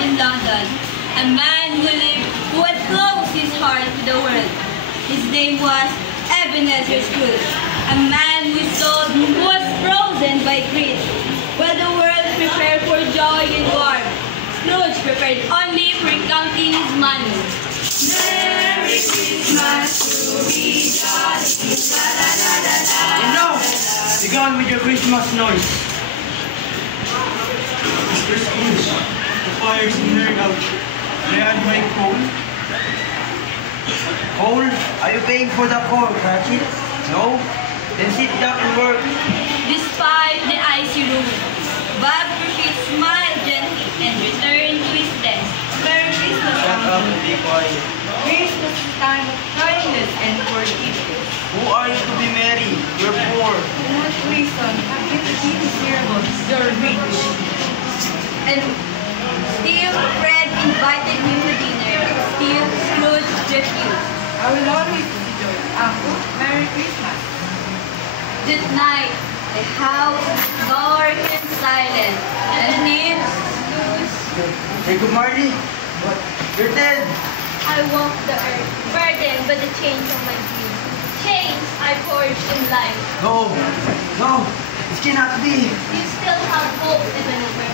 in London. A man who had closed his heart to the world. His name was Ebenezer Scrooge, a man whose soul was frozen by grief. While the world prepared for joy and warmth, Scrooge prepared only for counting his money. Merry Christmas to be jolly, la la la la la. And now, begone with your Christmas noise. Mr. Scrooge, the fire's nearing out. May I add my coal? Coal, are you paying for the coal, Cratchit? No? Then sit down and work. Despite the icy room, Bob Cratchit smiled gently and returned to his desk. Merry Christmas, Shut up and be quiet. Christmas is a time of kindness and forgiveness. Who are you to be merry? You're poor. What reason have you to be miserable? You're rich. And still, Fred invited him to dinner. Still, Scrooge refused. I will always visit you, Uncle. Merry Christmas. That night, the house was dark and silent. And then, Jacob Marley? What? You're dead. I walked the earth, burdened by the chains of my dreams. Chains I forged in life. No. No. This cannot be. You still have hope, Ebenezer.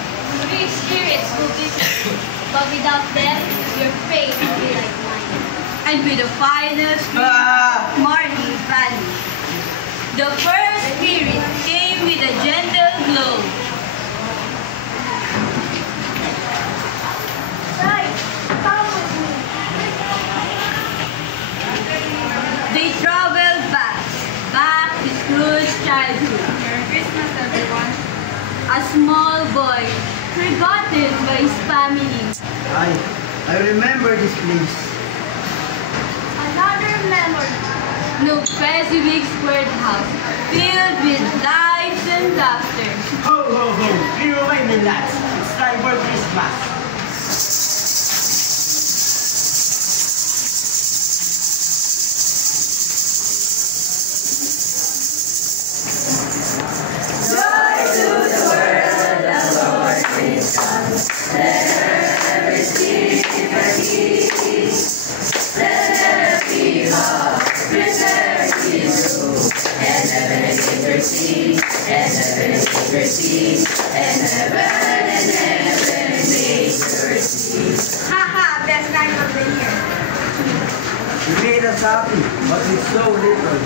Three spirits will visit you, but without them, your fate will be like mine. And with the final spirit, Marley vanished. The first spirit came with a gentle glow. Right, come with me. They traveled back to Scrooge's childhood. Merry Christmas, everyone. A small boy, forgotten by his family. I remember this place. Another memory. No Fezziwig Squared house, filled with lights and laughter. Ho, ho, ho. Clear away, my lads. It's time for Christmas. Haha, best night of the year. You made us happy, but with so little.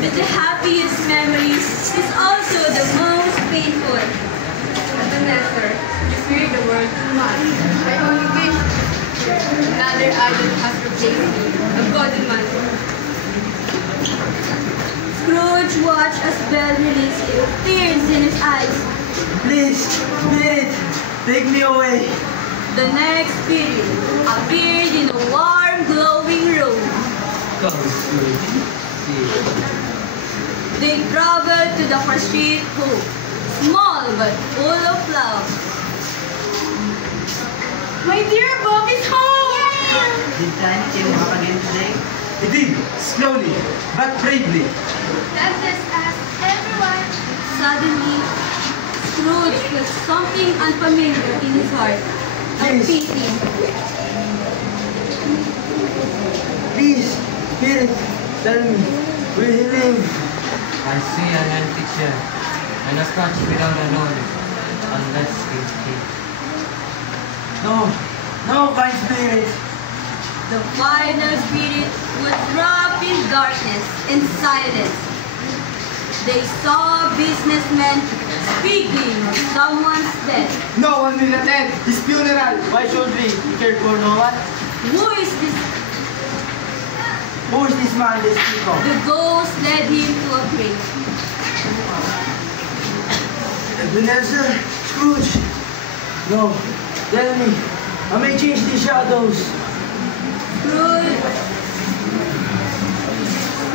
But the happiest memory is also the most painful. Ebenezer, you fear the world too much. I only wish another idol has replaced me, a golden man. Scrooge watched as Belle released tears in his eyes. Please, Spirit, take me away. The next spirit appeared in a warm, glowing room. Come, Scrooge. They traveled to the Cratchit home, small but full of love. My dear Bob is home! Did Tiny came back again today? He did, slowly, but bravely. Let us ask everyone. Suddenly, Scrooge felt something unfamiliar in his heart. A Please. pity. Please, Spirit, tell me, will he live? I see an empty chair, and a scratch without a noise, unless he's dead. No, kind Spirit. The final spirit was wrapped in darkness and silence. They saw businessmen speaking of someone's death. No one will attend his funeral. Why should we? Care for no one? Who is this? Who is this man they speak of? The ghost led him to a grave. Ebenezer, Scrooge. No, tell me. I may change the shadows.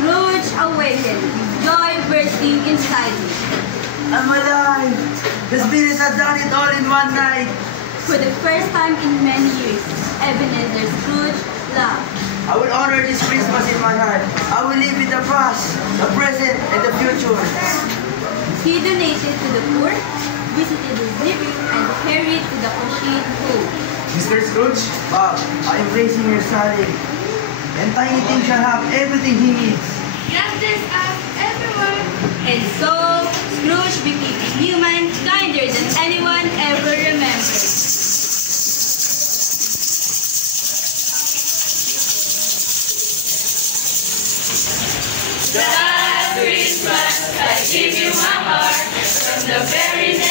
Scrooge awakened, joy bursting inside him. I'm alive. The Spirit has done it all in one night. For the first time in many years, Ebenezer Scrooge laughed. I will honor this Christmas in my heart. I will live in the past, the present, and the future. He donated to the poor, visited the sick, and carried to the Cratchit home. Mr. Scrooge? Bob, I am raising your salary. And Tiny Tim shall have everything he needs. Justice as everyone. And so, Scrooge became a human kinder than anyone ever remembered. Last Christmas, I give you my heart from the very